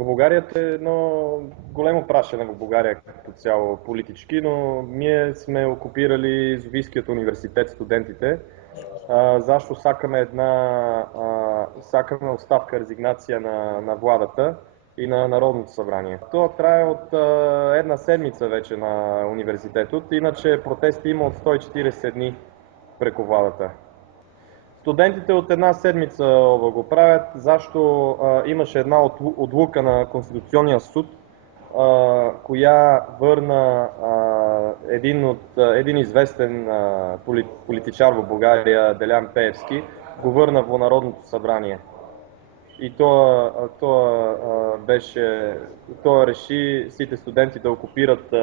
В България е едно големо прашене в България като цяло политически, но ние сме окупирали Софийският университет студентите. Защо сакаме оставка, резигнация на владата и на Народното събрание. Това трае от една седмица вече на университетът, иначе протести има от 140 дни преко владата. Студентите от една седмица го правят, защо имаше една отлука на Конституционния съд, коя върна един известен политичар в България, Делян Пеевски, го върна в Народното събрание. И той реши всички студенти да окупират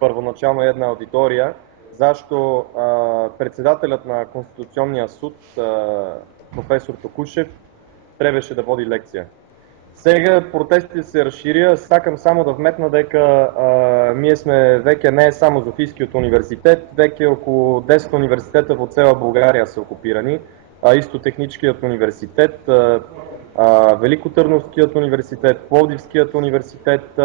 първоначално една аудитория, защо председателят на Конституционния суд, професор Токушев, трябваше да води лекция. Сега протестите се разширя, сакам само да вметна дека ние сме веќе не е само Софийскиот университет, веќе околу 10 университета во цела България са окупирани, исто Техническият университет, Великотърновският университет, Пловдивският университет,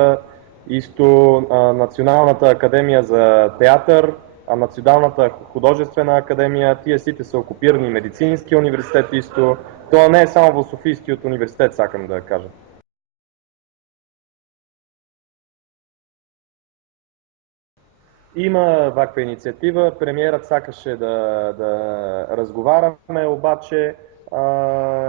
исто Националната академия за театър, Националната художествена академия, тия сите са окупирани, Медицинския университет исто. Това не е само в Софийският университет, сакам да кажа. Има ваква инициатива, премиерът сакаше да разговаряме, обаче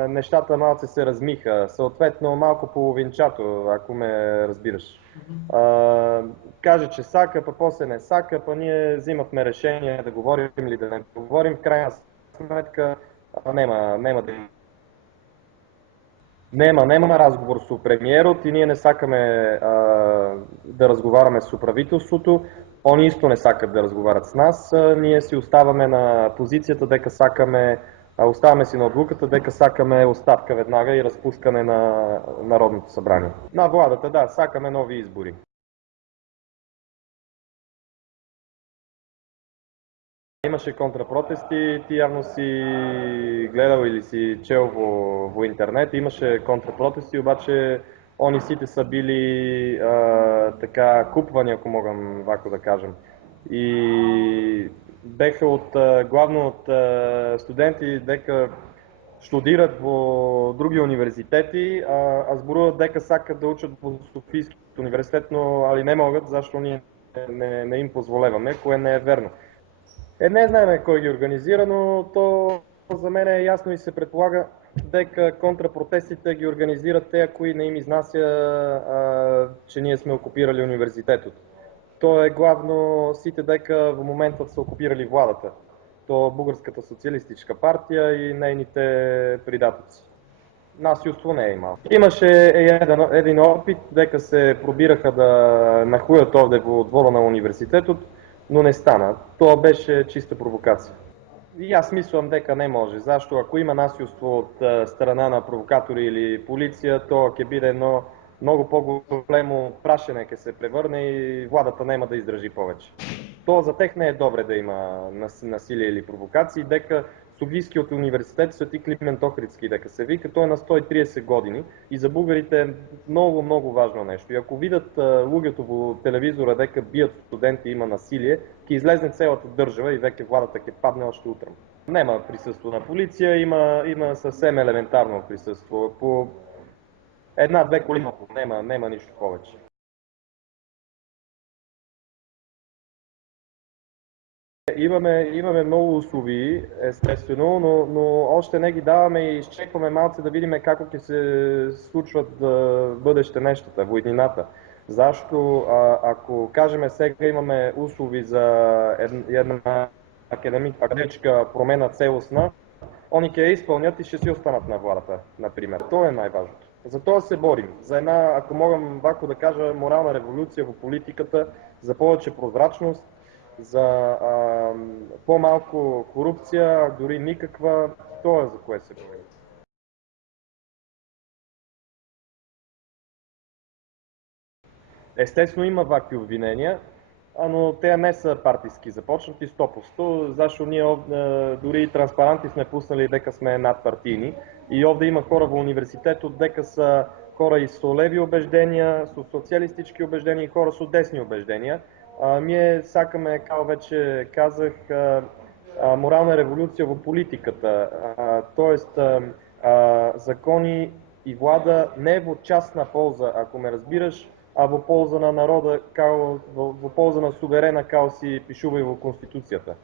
нещата малко се размиха, съответно малко половинчато, ако ме разбираш. Каже, че сака, па после не сака, па ние взимахме решение да говорим или да не говорим, в крайна сметка нема разговор с премиерот и ние не сакаме да разговаряме с управителството. Они исто не сакат да разговарят с нас. Ние си оставаме на позицията дека оставаме си на отлуката дека сакаме оставка веднага и разпускане на Народното събрание. На владата, да, сакаме нови избори. Имаше контрапротести, ти явно си гледал или си чел во интернет, имаше контрапротести, обаче они сите са били така купвани, ако могам вако да кажем. И беха главно от студенти дека студират во други университети, а зборуват дека сакат да учат во Софийскиот университет, но али не могат, зашто ние не им позволеваме, кое не е верно. Не знаеме кой ги организира, но то за мен е ясно и се предполага дека контрапротестите ги организират те, кои не им изнася, че ние сме окупирали университетот. То е главно сите дека в момента са окупирали владата. То Българската социалистическа партия и нейните придатъци. Насилство не е имало. Имаше един опит дека се пробираха да нахуят овде во двора на университетот, но не стана. Това беше чиста провокация. И аз мислям дека не може, зашто ако има насилство от страна на провокатори или полиция, то ќе биде едно много по-големо прашене ќе се превърне и владата нема да издржи повече. То за тех не е добре да има насилие или провокации, дека Софийскиот университет Свети Климент Охридски, дека се вика, той е на 130 години и за българите е много, много важно нещо. И ако видят луѓето во телевизора дека бият студенти, има насилие, ќе излезне целата држава и веќе владата ќе падне още утрем. Нема присъство на полиция, има съвсем елементарно присъство. По една-две коли, нема нищо повече. Имаме много условия, естествено, но още не ги даваме и изчекваме малце да видим како ќе се случват бъдеще нещата, во иднината. Зашто, ако кажеме сега имаме услови за една академичка промена целостна, они ќе изпълнят и ще си останат на владата, например. Това е най-важното. За това се борим. За една, ако могам вако да кажа, морална революция в политиката, за повече прозрачност, за по-малко корупция, дори никаква, това е за кое се борим. Естествено има вакви обвинения, но те не са партийски започнати 100%, зашто ние дори транспаранти сме пуснали дека сме надпартийни и овде има хора во университетот дека са хора и со леви убеждения, со социалистички убеждения и хора со десни убеждения. Ние сакаме, како веќе казах, морална революција во политиката, тоест закони и влада не во частна полза, ако ме разбираш, а во полза на народа, во полза на суверена, као си пишува и во Конституцијата.